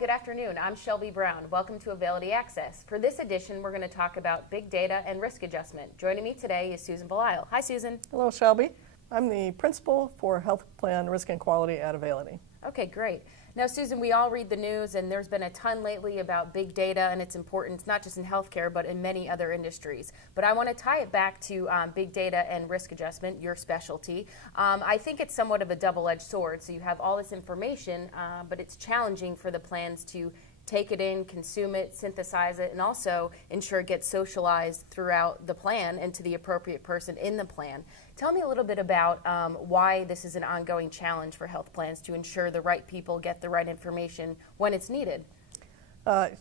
good afternoon. I'm Shelby Brown. Welcome to Availity Access. For this edition, we're going to talk about big data and risk adjustment. Joining me today is Susan Belisle. Hi, Susan. Hello, Shelby. I'm the principal for health plan risk and quality at Availity. Okay, great. Now, Susan, we all read the news, and there's been a ton lately about big data and its importance, not just in healthcare, but in many other industries. But I want to tie it back to big data and risk adjustment, your specialty. I think it's somewhat of a double-edged sword. So you have all this information, but it's challenging for the plans to take it in, consume it, synthesize it, and also ensure it gets socialized throughout the plan and to the appropriate person in the plan. Tell me a little bit about why this is an ongoing challenge for health plans to ensure the right people get the right information when it's needed.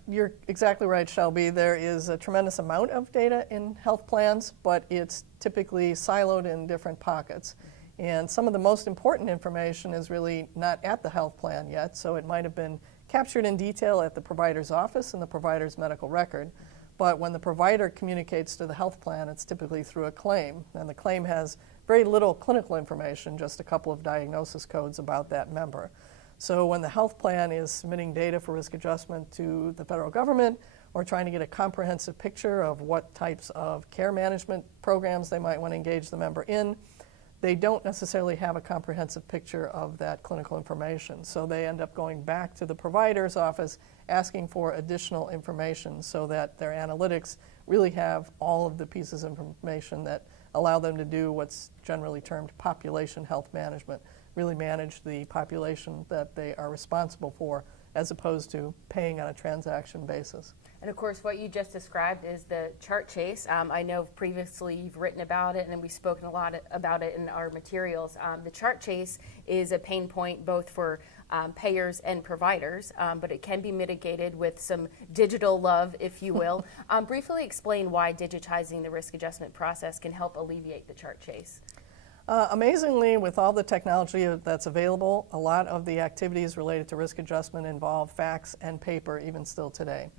You're exactly right, Shelby. There is a tremendous amount of data in health plans, but it's typically siloed in different pockets. And some of the most important information is really not at the health plan yet, so it might have been captured in detail at the provider's office and the provider's medical record. But when the provider communicates to the health plan, it's typically through a claim. And the claim has very little clinical information, just a couple of diagnosis codes about that member. So when the health plan is submitting data for risk adjustment to the federal government or trying to get a comprehensive picture of what types of care management programs they might want to engage the member in, they don't necessarily have a comprehensive picture of that clinical information. So they end up going back to the provider's office asking for additional information so that their analytics really have all of the pieces of information that allow them to do what's generally termed population health management, really manage the population that they are responsible for as opposed to paying on a transaction basis. And of course, what you just described is the chart chase. I know previously you've written about it, and we've spoken a lot about it in our materials. The chart chase is a pain point both for payers and providers, but it can be mitigated with some digital love, if you will. Briefly explain why digitizing the risk adjustment process can help alleviate the chart chase. Amazingly, with all the technology that's available, a lot of the activities related to risk adjustment involve fax and paper, even still today.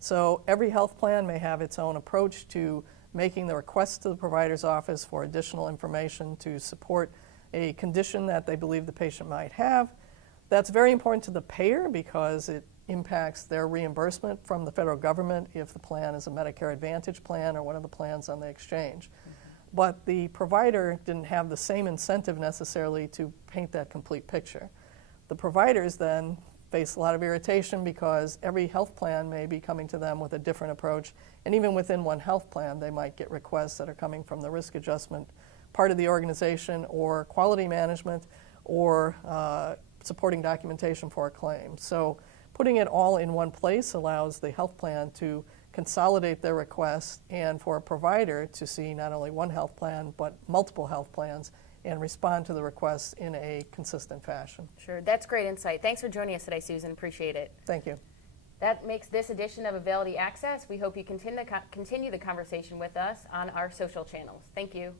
So every health plan may have its own approach to making the request to the provider's office for additional information to support a condition that they believe the patient might have. That's very important to the payer because it impacts their reimbursement from the federal government if the plan is a Medicare Advantage plan or one of the plans on the exchange. But the provider didn't have the same incentive necessarily to paint that complete picture. The providers then face a lot of irritation because every health plan may be coming to them with a different approach, and even within one health plan they might get requests that are coming from the risk adjustment part of the organization or quality management or supporting documentation for a claim. So putting it all in one place allows the health plan to consolidate their requests and for a provider to see not only one health plan but multiple health plans and respond to the requests in a consistent fashion. Sure, that's great insight. Thanks for joining us today, Susan. Appreciate it. Thank you. That makes this edition of Availity Access. We hope you continue the conversation with us on our social channels. Thank you.